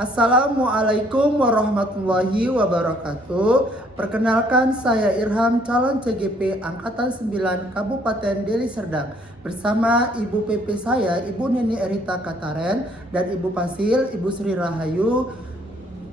Assalamualaikum warahmatullahi wabarakatuh. Perkenalkan, saya Irham, calon CGP Angkatan 9 Kabupaten Deli Serdang. Bersama Ibu PP saya, Ibu Neni Erita Kataren, dan Ibu Pasil, Ibu Sri Rahayu.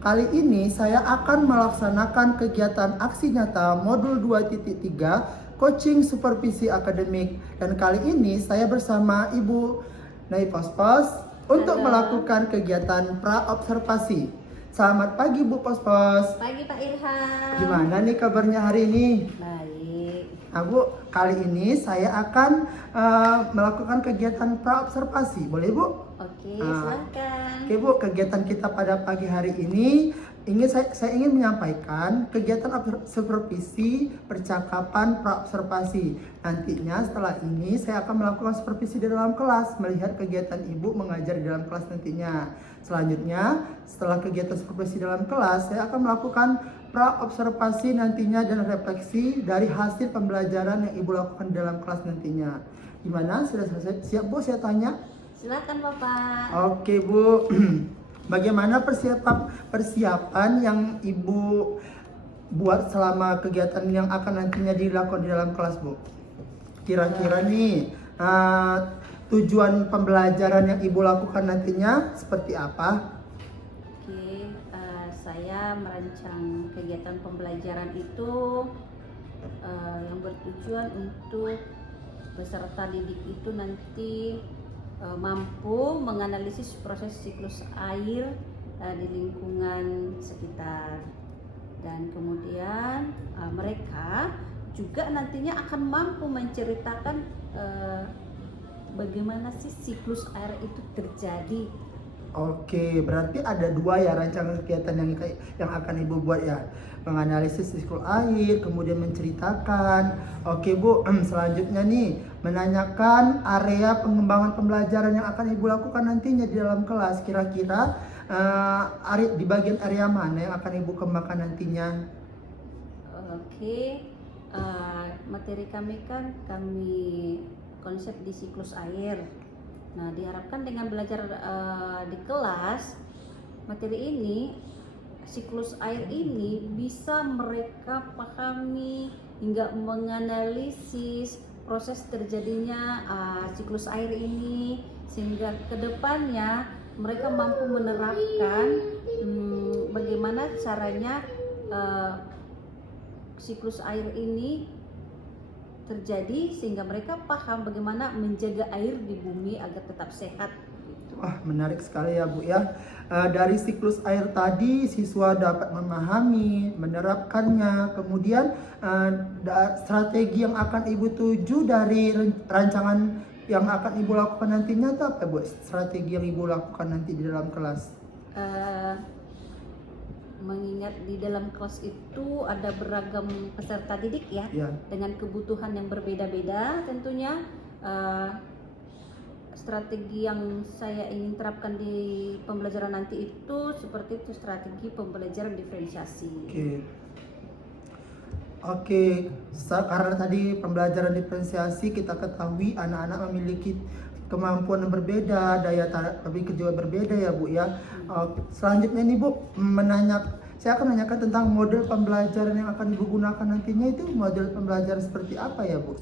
Kali ini saya akan melaksanakan kegiatan aksi nyata modul 2.3 coaching supervisi akademik. Dan kali ini saya bersama Ibu Nay Pospos untuk melakukan kegiatan pra-observasi. Selamat pagi Bu Pospos. Pagi Pak Irham. Gimana nih kabarnya hari ini? Baik. Nah Bu, kali ini saya akan melakukan kegiatan pra-observasi. Boleh Bu? Oke, silakan. Oke Bu, kegiatan kita pada pagi hari ini saya ingin menyampaikan kegiatan supervisi percakapan pra-observasi. Nantinya setelah ini saya akan melakukan supervisi di dalam kelas, melihat kegiatan Ibu mengajar di dalam kelas nantinya. Selanjutnya, setelah kegiatan supervisi dalam kelas, saya akan melakukan pra-observasi nantinya dan refleksi dari hasil pembelajaran yang Ibu lakukan di dalam kelas nantinya. Gimana? Sudah selesai? Siap Bu, saya tanya? Silakan Bapak. Oke Bu. Bagaimana persiapan yang Ibu buat selama kegiatan yang akan nantinya dilakukan di dalam kelas Bu? Kira-kira nih tujuan pembelajaran yang Ibu lakukan nantinya seperti apa? Oke, saya merancang kegiatan pembelajaran itu yang bertujuan untuk peserta didik itu nanti mampu menganalisis proses siklus air di lingkungan sekitar, dan kemudian mereka juga nantinya akan mampu menceritakan bagaimana sih siklus air itu terjadi. Oke, berarti ada dua ya rancangan kegiatan yang akan Ibu buat ya. Menganalisis siklus air, kemudian menceritakan. Oke Bu, selanjutnya nih menanyakan area pengembangan pembelajaran yang akan Ibu lakukan nantinya di dalam kelas. Kira-kira di bagian area mana yang akan Ibu kembangkan nantinya? Oke, materi kami konsep di siklus air. Nah, diharapkan dengan belajar di kelas materi ini, siklus air ini bisa mereka pahami hingga menganalisis proses terjadinya siklus air ini, sehingga kedepannya mereka mampu menerapkan bagaimana caranya siklus air ini terjadi, sehingga mereka paham bagaimana menjaga air di bumi agar tetap sehat. Wah, menarik sekali ya Bu ya. Dari siklus air tadi siswa dapat memahami, menerapkannya. Kemudian strategi yang akan Ibu tuju dari rancangan yang akan Ibu lakukan nantinya itu apa Bu? Strategi yang Ibu lakukan nanti di dalam kelas? Mengingat di dalam kelas itu ada beragam peserta didik ya, dengan kebutuhan yang berbeda-beda tentunya. Strategi yang saya ingin terapkan di pembelajaran nanti itu seperti itu, strategi pembelajaran diferensiasi. Oke, karena tadi pembelajaran diferensiasi kita ketahui anak-anak memiliki kemampuan yang berbeda, daya tarik juga berbeda ya Bu ya. Selanjutnya nih Bu, saya akan menanyakan tentang model pembelajaran yang akan Ibu gunakan nantinya. Itu model pembelajaran seperti apa ya Bu?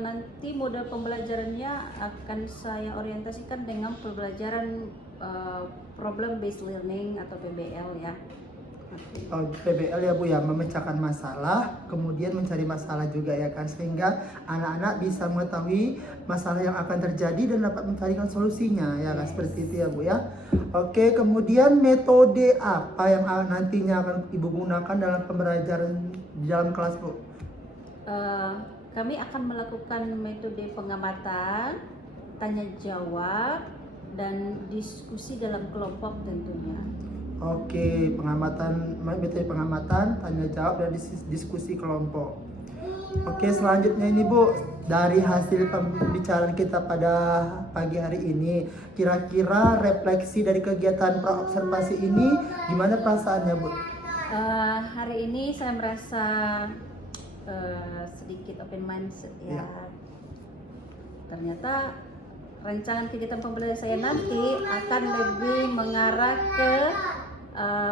Nanti model pembelajarannya akan saya orientasikan dengan pembelajaran problem based learning atau PBL ya. PBL ya Bu ya, memecahkan masalah, kemudian mencari masalah juga ya kan, sehingga anak-anak bisa mengetahui masalah yang akan terjadi dan dapat mencarikan solusinya ya kan, seperti itu ya Bu ya. Oke, kemudian metode apa yang nantinya akan Ibu gunakan dalam pembelajaran di dalam kelas Bu? Kami akan melakukan metode pengamatan, tanya jawab, dan diskusi dalam kelompok tentunya. Oke, metode pengamatan, tanya jawab, dan diskusi kelompok. Oke, selanjutnya ini Bu, dari hasil pembicaraan kita pada pagi hari ini, kira-kira refleksi dari kegiatan pra-observasi ini gimana perasaannya Bu? Hari ini saya merasa sedikit open mindset ya. Ternyata rancangan kegiatan pembelajaran saya nanti akan lebih mengarah ke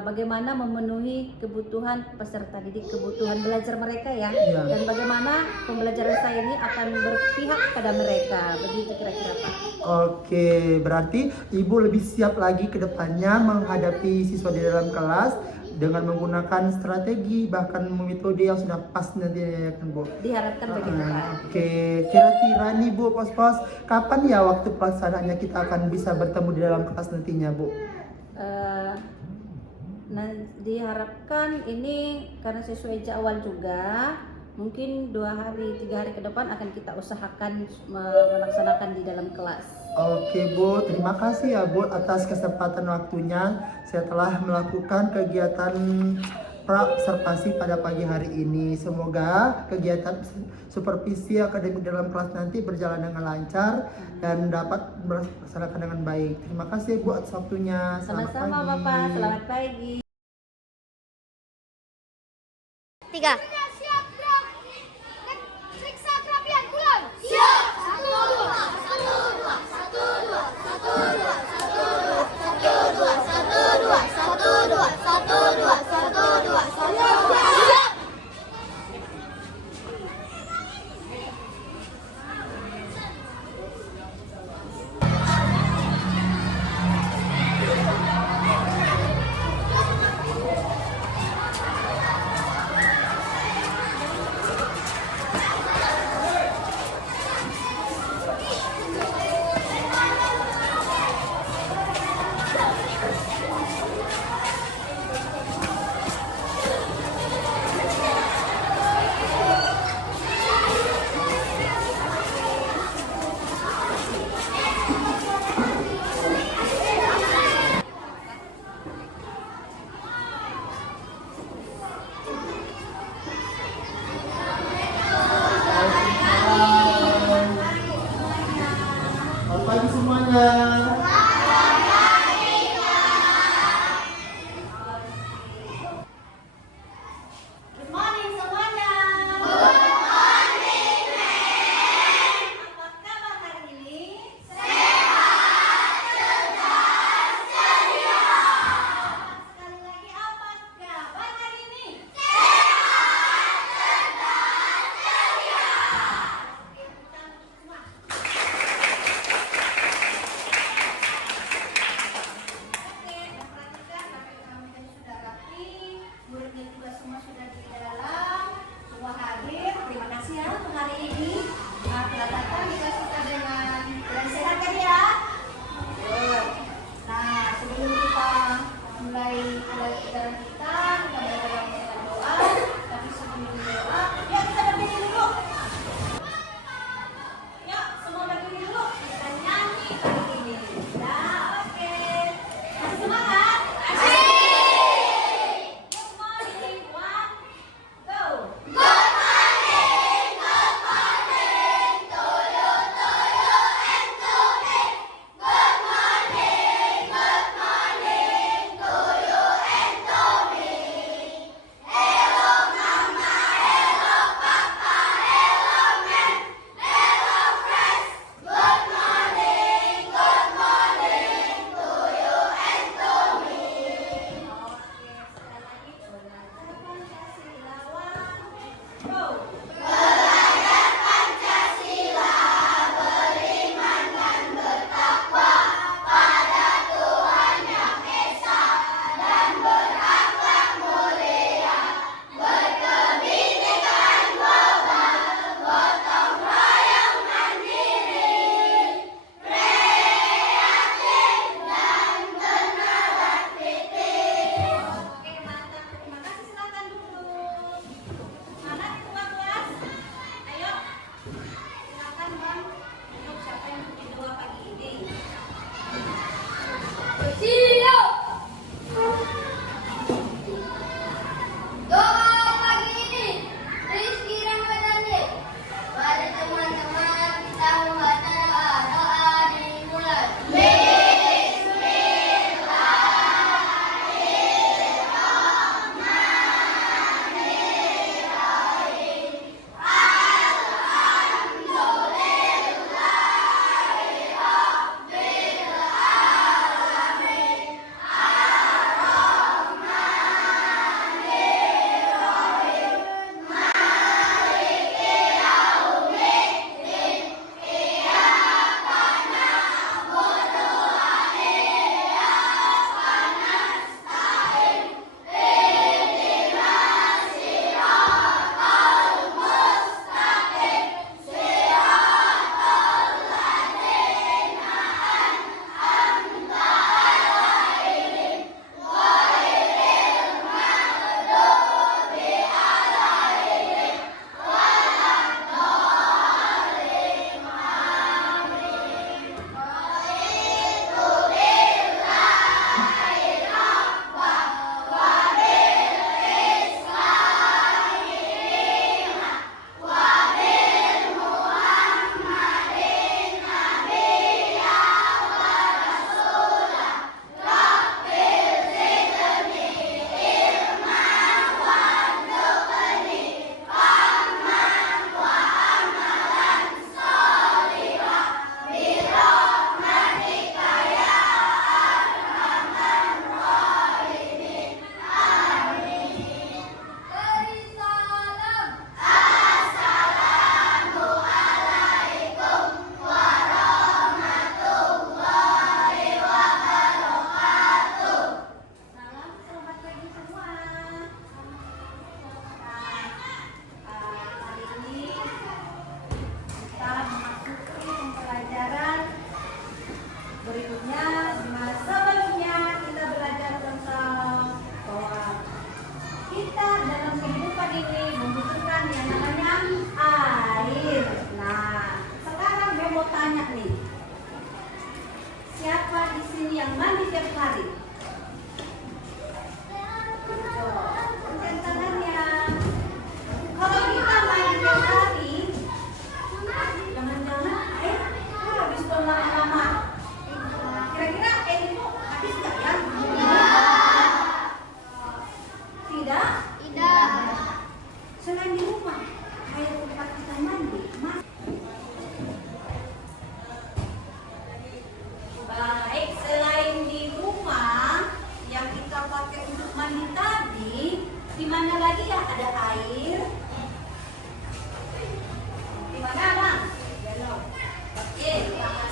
bagaimana memenuhi kebutuhan peserta didik, kebutuhan belajar mereka ya, dan bagaimana pembelajaran saya ini akan berpihak pada mereka, begitu kira-kira Pak. Oke, berarti Ibu lebih siap lagi ke depannya menghadapi siswa di dalam kelas dengan menggunakan strategi bahkan metode yang sudah pas nanti ya kan Bu? Diharapkan begitu Pak. Oke, kira-kira nih Bu Pos-Pos, kapan ya waktu pelaksanaannya kita akan bisa bertemu di dalam kelas nantinya Bu? Nah, diharapkan ini karena sesuai jadwal juga, mungkin 2 hari 3 hari ke depan akan kita usahakan melaksanakan di dalam kelas. Oke Bu, terima kasih ya Bu atas kesempatan waktunya. Saya telah melakukan kegiatan praobservasi pada pagi hari ini. Semoga kegiatan supervisi akademik dalam kelas nanti berjalan dengan lancar dan dapat melaksanakan dengan baik. Terima kasih Bu atas waktunya. Sama-sama Bapak, selamat pagi. 3. Siap, gerak. Periksa kerapian, pulang. Siap. 1, 2, 1, 2, 1, 2, 1, 2, 1, 2, 1, 2, 1, 2, 1, 2, 1, 2, 1, 2, 1, 2. Siap. Selamat pagi semuanya. Good morning semuanya. Apa kabar hari ini? Sekali lagi, apa kabar hari ini? Oke, dan perhatikan kamu tadi sudah rapi, muridnya juga semua sudah di dalam, semua hadir. Terima kasih ya untuk hari ini. Telah datang juga kita dengan sehat kan ya? Good. Nah, sebelum kita mulai pelajaran kita mulai dengan doa. Tapi sebelum doa, ya kita berdiri dulu. Yuk, semua berdiri dulu. Kita nyanyi hari ini. Nah, oke. Masih semangat? Good morning, one, go. Oke, mantap. Terima kasih. Silakan duduk. Mana ketua kelas? Ayo. Silakan Bang. Untuk siapa yang punya doa pagi ini? Siap. Doa pagi ini Rizky Ramadhani. Pada teman-teman kita membaca doa dimulai.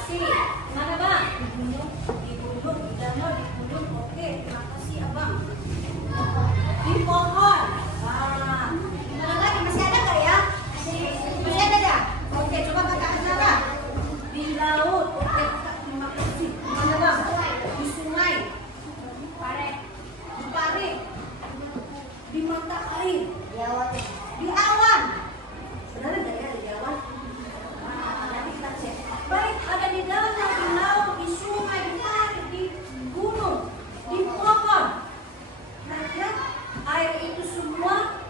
kasih. Mana bang? Di gunung, di danau, di gunung. Oke, terima kasih abang. Di pohon. Wah, di mana lagi? Masih ada nggak ya? Masih ada ya? Oke, coba kakak Azara. Di laut. Oke, kakak terima kasih. Di mana bang? Di sungai. Di pare. Di mata air. Di awan. Benar nggak ya di awan? Nanti kita cek. Baik, ada di danau, di laut, di sungai, di pare, di gunung, di pohon. Nah, air itu semua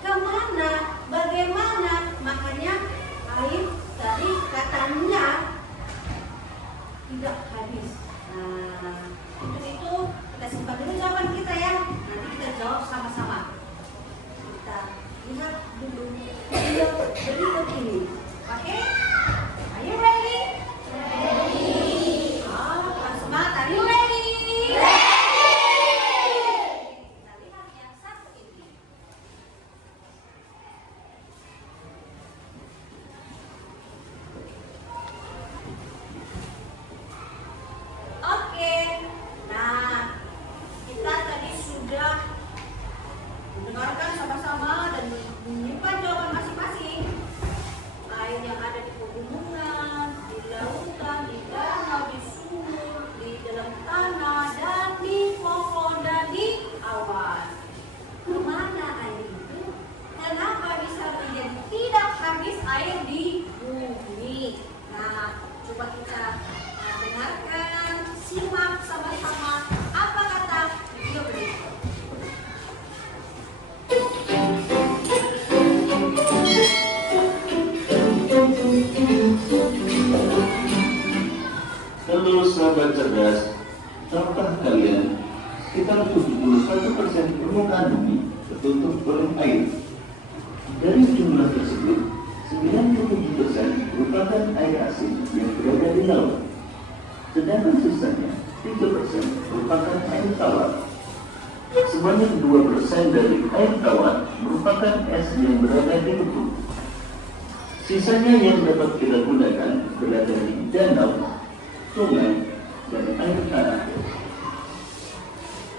kemana? Bagaimana? Makanya air tadi katanya tidak habis. Nah, untuk itu kita simpan dulu jawaban kita ya. Nanti kita jawab sama-sama. Kita lihat dulu video berikut ini. Oke? Are you ready? Ready. Oh, semangat. Are you ready? Kita lihat yang satu ini. Oke. Nah, kita tadi sudah mendengarkan sama-sama dan menyimpan jawaban masing-masing. Air yang ada di pegunungan, di lautan, di danau, di sumur, di dalam tanah, dan di pohon dan di awan. Kemana air itu? Kenapa bisa menjadi tidak habis air di bumi? Nah, coba kita dengarkan, simak sama-sama apa kata video berikut. Halo sahabat cerdas, tahukah kalian sekitar 71% permukaan bumi tertutup oleh air. Dari jumlah tersebut, 97% merupakan air asin yang berada di laut, sedangkan sisanya 3% merupakan air tawar. Sebanyak 2% dari air tawar merupakan es yang berada di gembur. Sisanya yang dapat kita gunakan berada di danau, sungai, dan air tanah.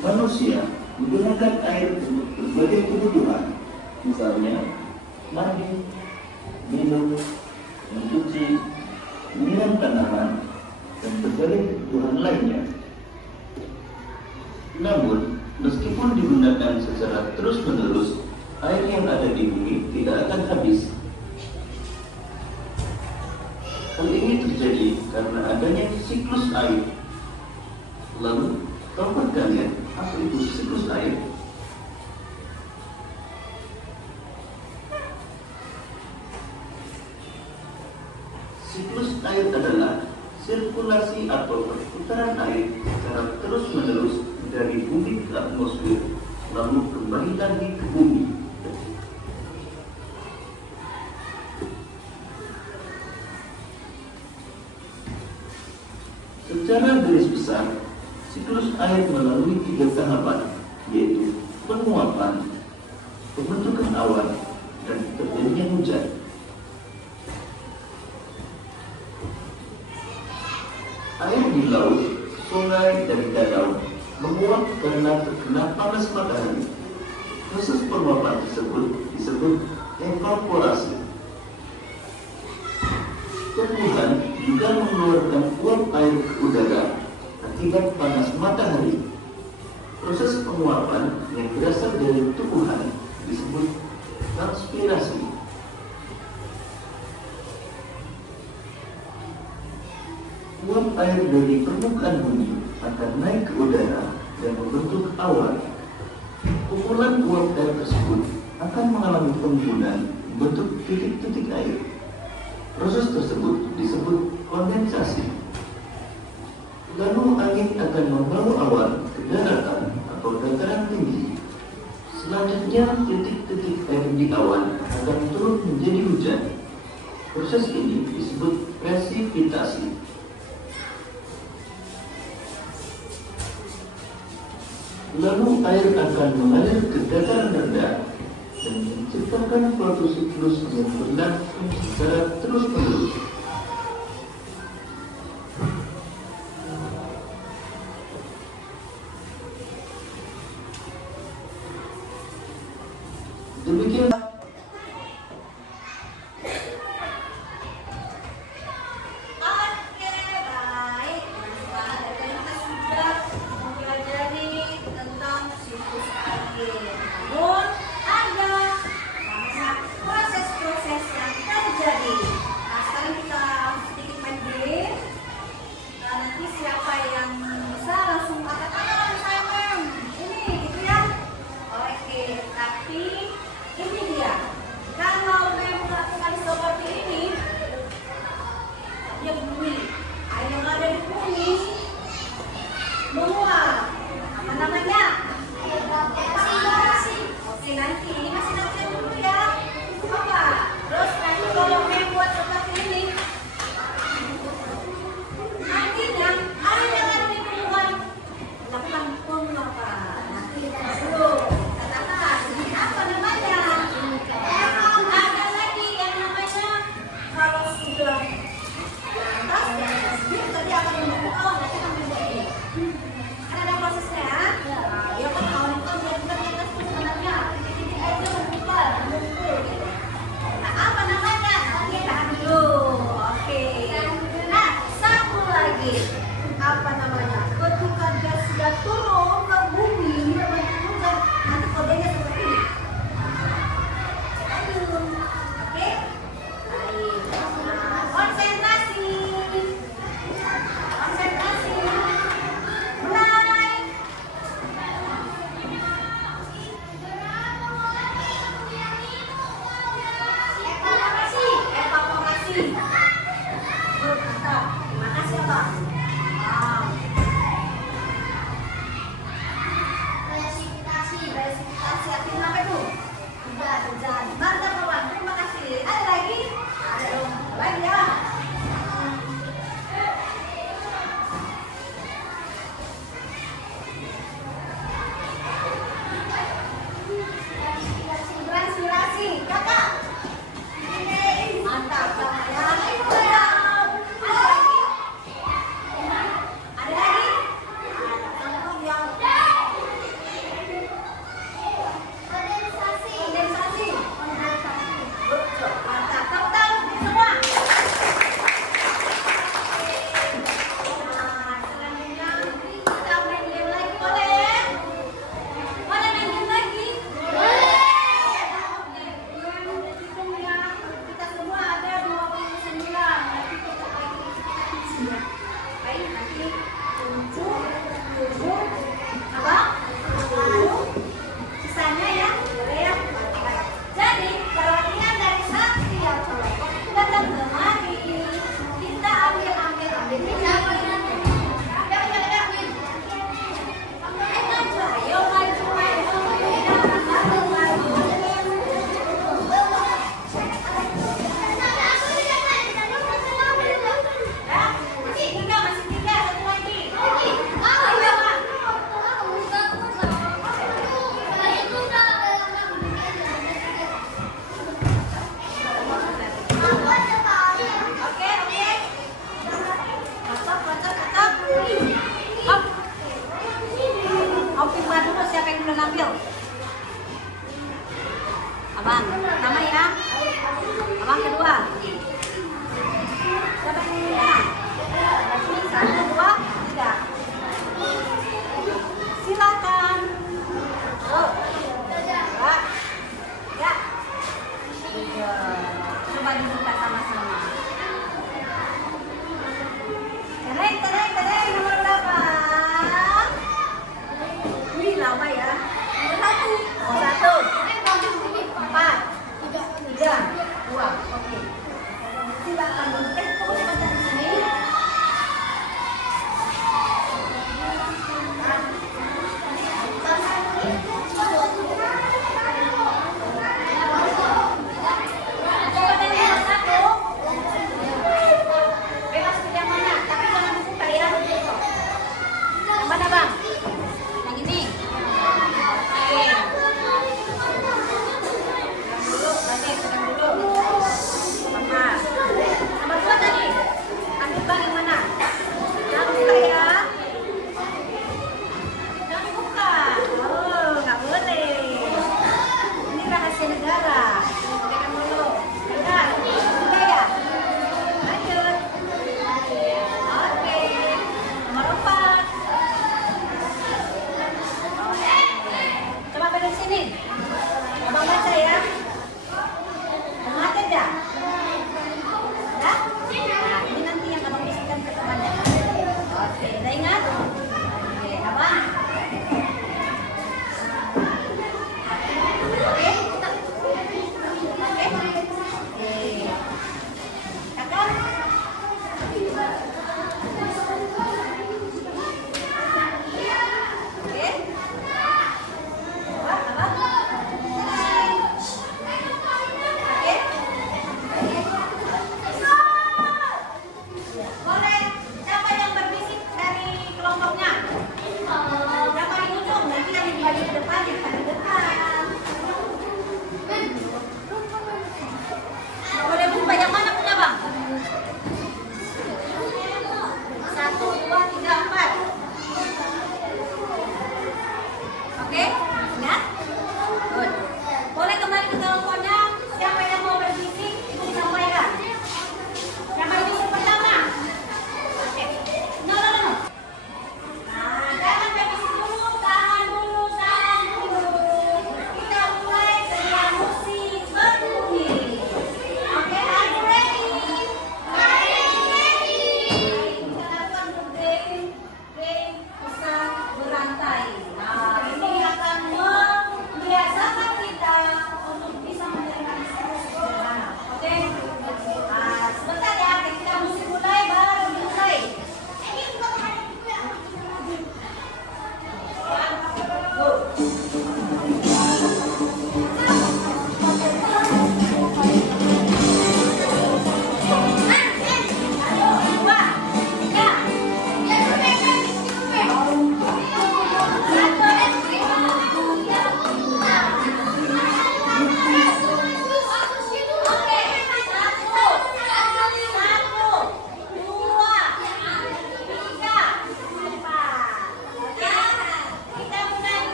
Manusia menggunakan air untuk berbagai kebutuhan, misalnya mandi, minum, mencuci, menyiram tanaman, dan berbagai kebutuhan lainnya. Namun, meskipun digunakan secara terus-menerus, air yang ada di bumi tidak akan habis. Hal ini terjadi karena adanya siklus air. Lalu, tahukah kalian apa itu siklus air? Siklus air adalah sirkulasi atau perputaran air secara terus-menerus dari bumi ke atmosfer, lalu kembali lagi ke bumi. Secara garis besar, siklus air melalui 3 tahapan, yaitu penguapan, pembentukan awan, dan terjadinya hujan. Air di laut, sungai, dan danau menguap karena terkena panas matahari. Proses penguapan tersebut disebut evaporasi. Tumbuhan juga mengeluarkan uap air ke udara akibat panas matahari. Proses penguapan yang berasal dari tumbuhan disebut transpirasi. Uap air dari permukaan bumi akan naik ke udara dan membentuk awan. Kumpulan uap air tersebut akan mengalami penimbunan membentuk titik-titik air. Proses tersebut disebut kondensasi. Lalu angin akan membawa awan ke daratan atau dataran tinggi. Selanjutnya titik-titik air di awan akan turun menjadi hujan. Proses ini disebut presipitasi. Lalu air akan mengalir ke dataran rendah dan menciptakan suatu siklus yang berlangsung secara terus-menerus. dia bumi. Air yang ada di bumi menguap. Apa namanya? Evaporasi. Oke, nanti ini masih nanti dulu ya. Apa? Terus nanti kalau membuat seperti ini, nantinya air yang ada di bumi lakukan penguapan. Nanti kita dulu katakan ini apa namanya? Ada lagi yang namanya kalau sudah di atas dia tadi akan membentuk awan, nanti akan membentuk ini. Ada prosesnya. Nah, ya kan awan itu dia bukan di atas itu sebenarnya titik-titik airnya mengumpul, gitu. Nah, apa namanya? Oke, tahan dulu. Oke. Nah, satu lagi. Apa namanya? Ketika dia sudah turun ke bumi, dia berbentuk nanti kodenya seperti ini. Aduh. Oke? Baik. Nah, konsentrasi. Konsentrasi.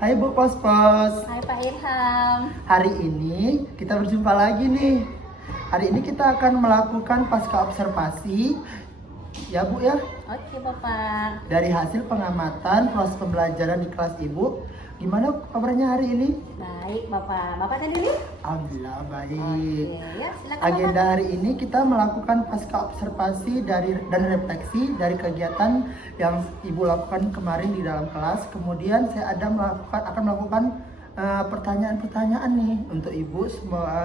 Hai Bu Pos-Pos. Hai Pak Irham. Hari ini kita berjumpa lagi nih. Hari ini kita akan melakukan pasca observasi, ya Bu ya. Oke Bapak. Dari hasil pengamatan proses pembelajaran di kelas Ibu, gimana kabarnya hari ini? Baik Bapak. Bapak sendiri? Alhamdulillah baik. Oke, ya silakan Agenda Bapak. hari ini kita melakukan pasca observasi dan refleksi dari kegiatan yang Ibu lakukan kemarin di dalam kelas. Kemudian saya akan melakukan pertanyaan-pertanyaan nih untuk Ibu.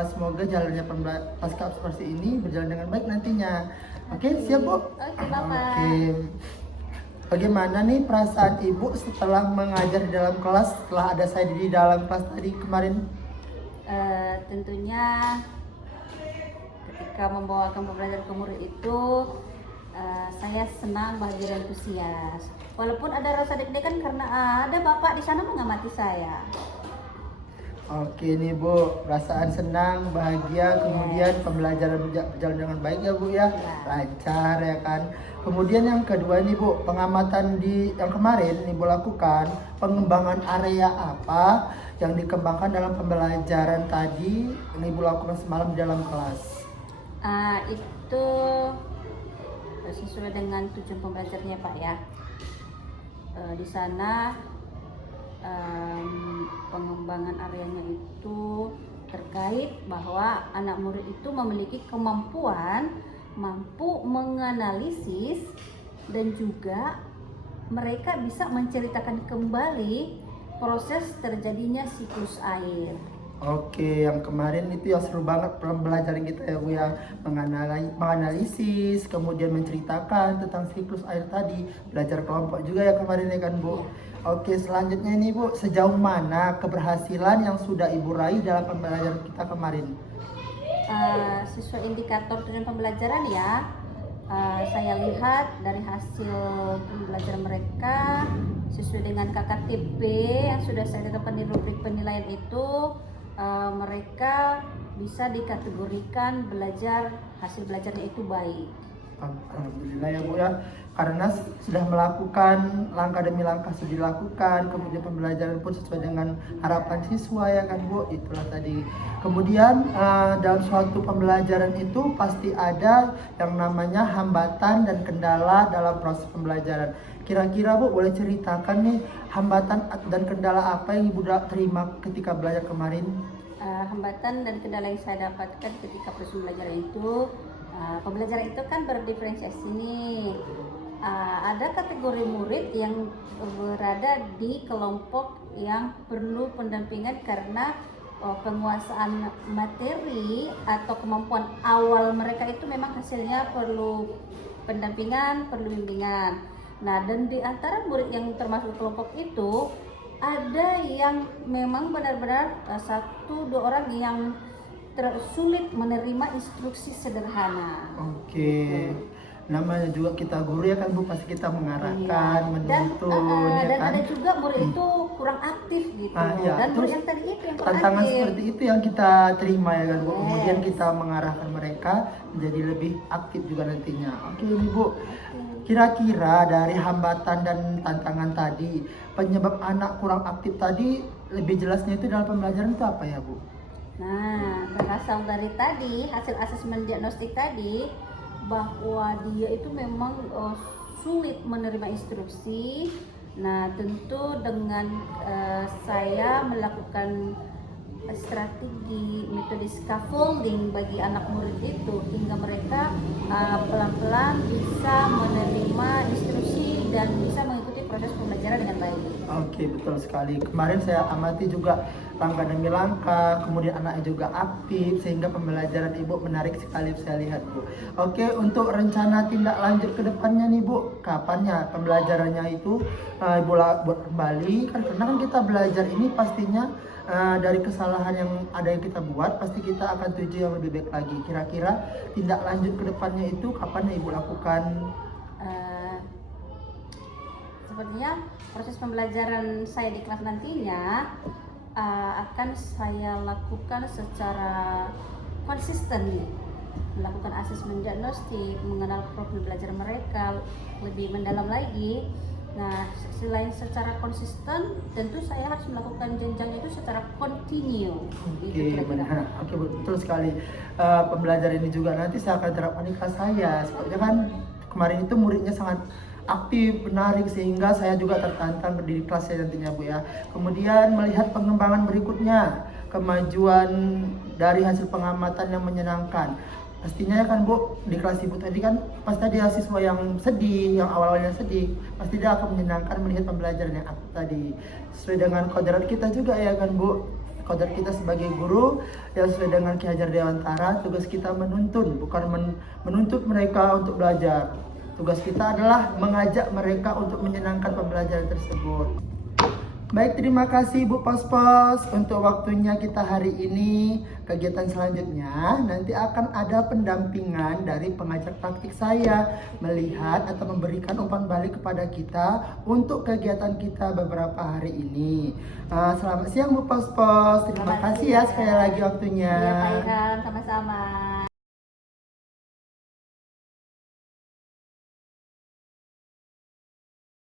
Semoga jalannya pasca observasi ini berjalan dengan baik nantinya. Oke, siap Bu? Oke Bapak. Oke. Bagaimana nih perasaan Ibu setelah mengajar di dalam kelas, setelah ada saya di dalam kelas tadi kemarin? Tentunya ketika membawakan pembelajaran ke murid itu saya senang, bahagia dan antusias. Walaupun ada rasa deg-degan karena ada Bapak di sana mengamati saya. Oke nih Bu, perasaan senang, bahagia, kemudian pembelajaran berjalan dengan baik ya Bu ya, lancar ya kan. Kemudian yang kedua nih Bu, pengamatan yang kemarin nih Bu lakukan, pengembangan area apa yang dikembangkan dalam pembelajaran tadi ini Bu lakukan semalam di dalam kelas? Itu sesuai dengan tujuan pembelajarannya Pak ya. Di sana pengembangan areanya itu terkait bahwa anak murid itu memiliki kemampuan mampu menganalisis dan juga mereka bisa menceritakan kembali proses terjadinya siklus air. Oke, yang kemarin itu yang seru banget pembelajaran kita ya Bu ya, menganalisis, kemudian menceritakan tentang siklus air tadi, belajar kelompok juga ya kemarin ya kan Bu. Oke, selanjutnya ini Bu, sejauh mana keberhasilan yang sudah Ibu raih dalam pembelajaran kita kemarin? Sesuai indikator tujuan pembelajaran ya, saya lihat dari hasil pembelajaran mereka sesuai dengan KKTP yang sudah saya tetapkan di rubrik penilaian itu, mereka bisa dikategorikan hasil belajarnya itu baik. Alhamdulillah ya Bu ya, karena sudah melakukan langkah demi langkah sudah dilakukan, kemudian pembelajaran pun sesuai dengan harapan siswa ya kan Bu, itulah tadi. Kemudian dalam suatu pembelajaran itu pasti ada yang namanya hambatan dan kendala dalam proses pembelajaran. Kira-kira Bu boleh ceritakan nih hambatan dan kendala apa yang Ibu terima ketika belajar kemarin? Hambatan dan kendala yang saya dapatkan ketika proses pembelajaran itu, pembelajaran itu kan berdiferensiasi nih. Ada kategori murid yang berada di kelompok yang perlu pendampingan karena penguasaan materi atau kemampuan awal mereka itu memang hasilnya perlu pendampingan, perlu bimbingan. Nah, dan di antara murid yang termasuk kelompok itu ada yang memang benar-benar 1-2 orang yang sulit menerima instruksi sederhana. Oke. Namanya juga kita guru ya kan Bu, pasti kita mengarahkan, menuntun ya dan kan. ada juga murid itu kurang aktif gitu. Iya. Dan murid Terus yang tadi itu yang kurang tantangan aktif. seperti itu yang kita terima ya kan Bu. Yes. Kemudian kita mengarahkan mereka menjadi lebih aktif juga nantinya. Oke ini Bu. Kira-kira dari hambatan dan tantangan tadi, penyebab anak kurang aktif tadi lebih jelasnya itu dalam pembelajaran itu apa ya Bu? Nah, berasal dari tadi hasil asesmen diagnostik tadi bahwa dia itu memang sulit menerima instruksi. Nah, tentu dengan saya melakukan strategi metode scaffolding bagi anak murid itu hingga mereka pelan-pelan bisa menerima instruksi dan bisa mengikuti proses pembelajaran dengan baik. Oke, betul sekali. Kemarin saya amati juga langkah demi langkah, kemudian anaknya juga aktif sehingga pembelajaran Ibu menarik sekali saya lihat Bu. Oke, untuk rencana tindak lanjut ke depannya nih Bu, kapannya pembelajarannya itu Ibu buat kembali kan, karena kan kita belajar ini pastinya dari kesalahan yang ada yang kita buat pasti kita akan tuju yang lebih baik lagi. Kira-kira tindak lanjut ke depannya itu kapan Ibu lakukan? Sepertinya proses pembelajaran saya di kelas nantinya akan saya lakukan secara konsisten nih, melakukan asesmen diagnostik, mengenal profil belajar mereka lebih mendalam lagi, Nah, selain secara konsisten, tentu saya harus melakukan jenjang itu secara continue. Oke, benar. Oke, betul sekali. Pembelajaran ini juga nanti saya akan terapkan di kelas saya. Sepertinya kan kemarin itu muridnya sangat aktif, menarik, sehingga saya juga tertantang di kelas saya nantinya, Bu ya. Kemudian melihat pengembangan berikutnya, kemajuan dari hasil pengamatan yang menyenangkan. Pastinya kan Bu, di kelas Ibu tadi kan pasti ada siswa yang sedih, yang awalnya sedih, pasti dia akan menyenangkan melihat pembelajaran yang aktif tadi. Sesuai dengan kodrat kita juga ya kan Bu, kodrat kita sebagai guru yang sesuai dengan Ki Hajar Dewantara, tugas kita menuntun, bukan menuntut mereka untuk belajar. Tugas kita adalah mengajak mereka untuk menyenangkan pembelajaran tersebut. Baik, terima kasih Bu Pos-Pos untuk waktunya kita hari ini. Kegiatan selanjutnya nanti akan ada pendampingan dari pengajar praktik saya, melihat atau memberikan umpan balik kepada kita untuk kegiatan kita beberapa hari ini. Selamat siang Bu Pos-Pos. Terima kasih ya sekali lagi waktunya. Iya Pak Ilham, sama-sama.